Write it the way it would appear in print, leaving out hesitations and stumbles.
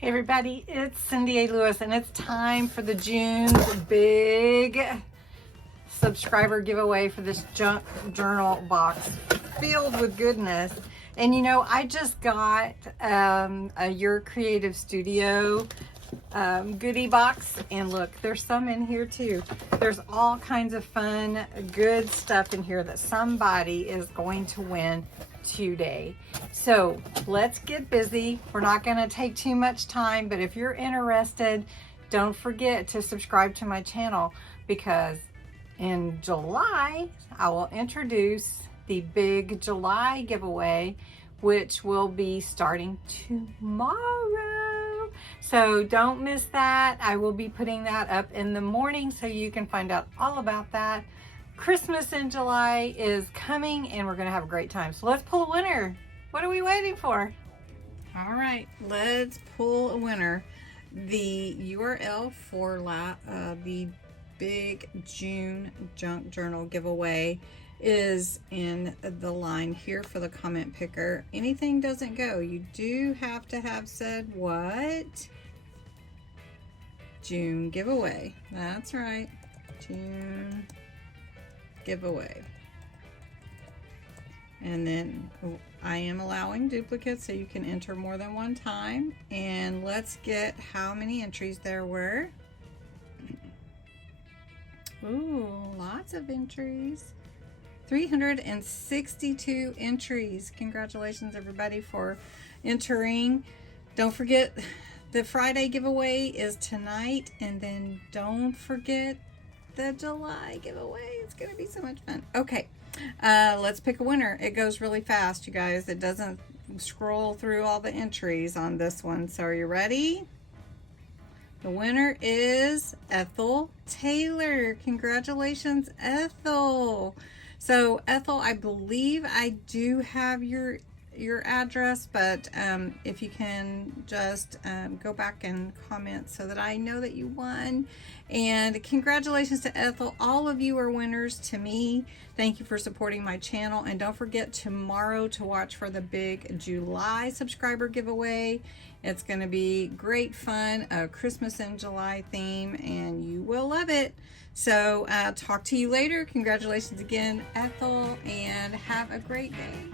Hey everybody, it's Cindy A. Lewis, and it's time for the June's big subscriber giveaway for this junk journal box filled with goodness. And you know, I just got a Your Creative Studio goodie box, and look, there's some in here too. There's all kinds of fun, good stuff in here that somebody is going to win today. So let's get busy. We're not going to take too much time, but if you're interested, don't forget to subscribe to my channel, because in July I will introduce the big July giveaway, which will be starting tomorrow. So don't miss that. I will be putting that up in the morning so you can find out all about that. Christmas in July is coming, and we're going to have a great time. So let's pull a winner. What are we waiting for? All right, let's pull a winner. The URL for the big June junk journal giveaway is in the line here for the comment picker. Anything doesn't go. You do have to have said what? June giveaway. That's right. June giveaway. And then I am allowing duplicates, so you can enter more than one time. And let's get how many entries there were. Ooh, lots of entries. 362 entries. Congratulations everybody for entering. Don't forget, the Friday giveaway is tonight, and then don't forget the July giveaway. It's gonna be so much fun. Okay, let's pick a winner. It goes really fast, you guys. It doesn't scroll through all the entries on this one. So are you ready? The winner is Ethel Taylor. Congratulations, Ethel. So Ethel, I believe I do have your address, but if you can just go back and comment so that I know that you won. And congratulations to Ethel. All of you are winners to me. Thank you for supporting my channel, and don't forget tomorrow to watch for the big July subscriber giveaway. It's going to be great fun, a Christmas in July theme, and you will love it. So talk to you later. Congratulations again, Ethel, and have a great day.